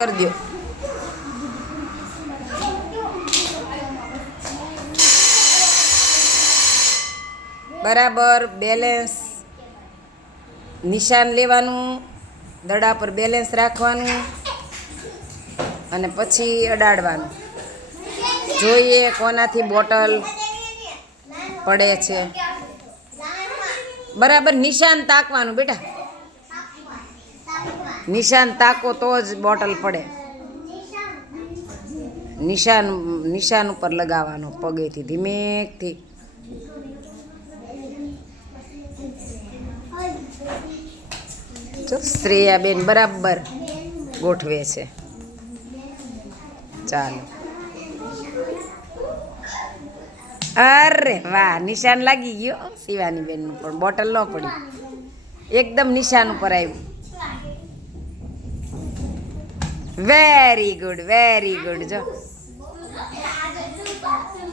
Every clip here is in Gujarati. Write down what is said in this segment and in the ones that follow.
કરી દો બરાબર બેલેન્સ નિશાન લેવાનું, દડા પર બેલેન્સ રાખવાનું અને પછી અડાડવાનું. જોઈએ કોનાથી બોટલ પડે છે. બરાબર, નિશાન તાકવાનું બેટા. નિશાન તાકો તો જ બોટલ પડે. નિશાન નિશાન ઉપર લગાવવાનો પગેથી, ધીમેકથી. જો શ્રેયાબેન બરાબર ગોઠવે છે. ચાલો. અરે વાહ, નિશાન લાગી ગયો શિવાની બેનનું પણ, બોટલ ન પડી. એકદમ નિશાન ઉપર આવ્યું. વેરી ગુડ વેરી ગુડ જો.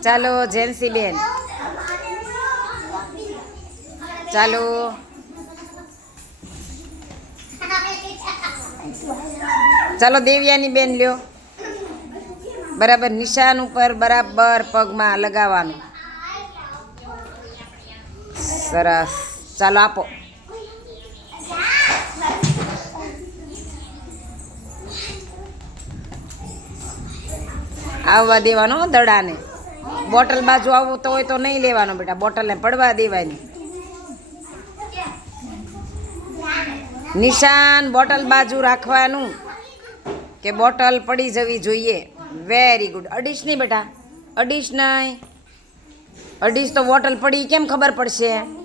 ચાલો જેન્સી બેન. ચાલો. ચાલો, દેવ્યાની બેન લ્યો. બરાબર, નિશાન ઉપર બરાબર પગમાં લગાવવાનું. સરસ. ચાલો, આપો. આવવા દેવાનો દડાને. બોટલ બાજુ આવવું તો હોય તો નહીં લેવાનો બેટા, બોટલને પડવા દેવાની. નિશાન બોટલ બાજુ રાખવાનું કે બોટલ પડી જવી જોઈએ. વેરી ગુડ અડીશ નહીં બેટા, અડીશ નહીં. અડીશ તો બોટલ પડી, કેમ ખબર પડશે?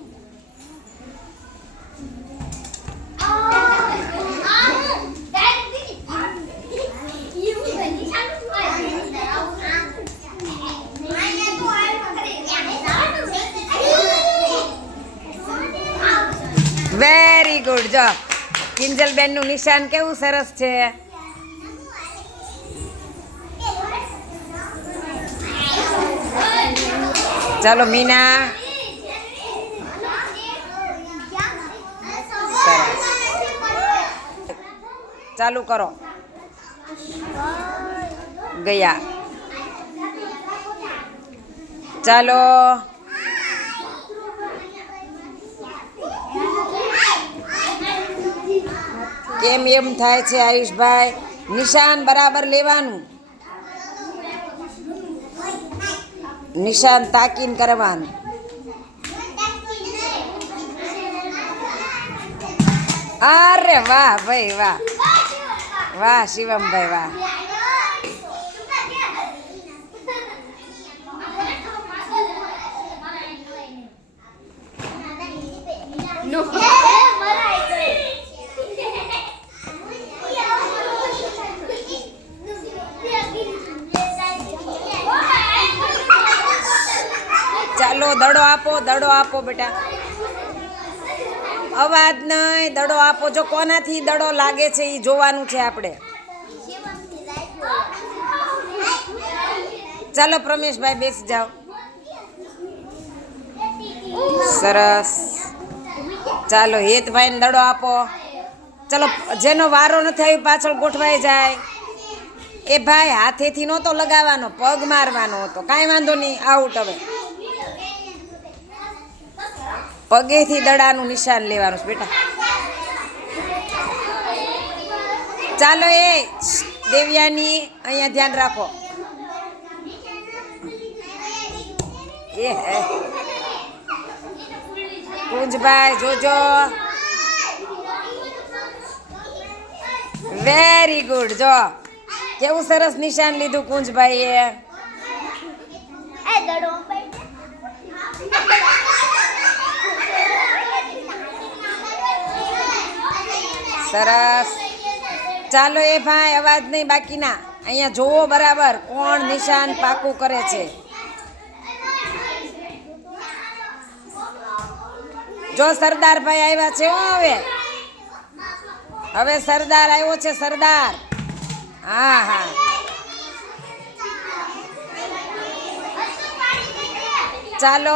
ગુડ જો કિંજલ બેનનું નિશાન કેવું સરસ છે? ચાલો મીના. ચાલુ કરો. ગયા. ચાલો. કેમ એમ થાય છે આયુષભાઈ? નિશાન બરાબર લેવાનું. નિશાન તાકીન કરવાનું. અરે વાહ ભાઈ વાહ. વાહ શિવમભાઈ વાહ. દડો આપો દડો આપો બેટા. અવાજ નહીં દડો આપો. જો કોનાથી દડો લાગે છે એ જોવાનું છે આપણે. ચાલો પ્રમેશભાઈ બેસી જાઓ. સરસ. ચાલો હેતભાઈને દડો આપો. ચાલો, જેનો વારો નથી આવ્યો પાછળ ગોઠવાઈ જાય. એ ભાઈ હાથેથી નહોતો લગાવવાનો, પગ મારવાનો હતો. કાંઈ વાંધો નહીં આઉટ હવે. પગેથી દડાનું નિશાન લેવાનું છે, બેટા. ચાલો એ દેવ્યાની અહીંયા ધ્યાન રાખો. એ હે. કુંજભાઈ જોજો. વેરી ગુડ જો. કેવું સરસ નિશાન લીધું કુંજભાઈએ સરસ. ચાલો એ ભાઈ, અવાજ નહીં બાકીના. અહીંયા જોવો બરાબર કોણ નિશાન પાકું કરે છે. જો સરદાર ભાઈ આવ્યા છે, હો હવે. હવે સરદાર આવ્યો છે, સરદાર. હા હા. ચાલો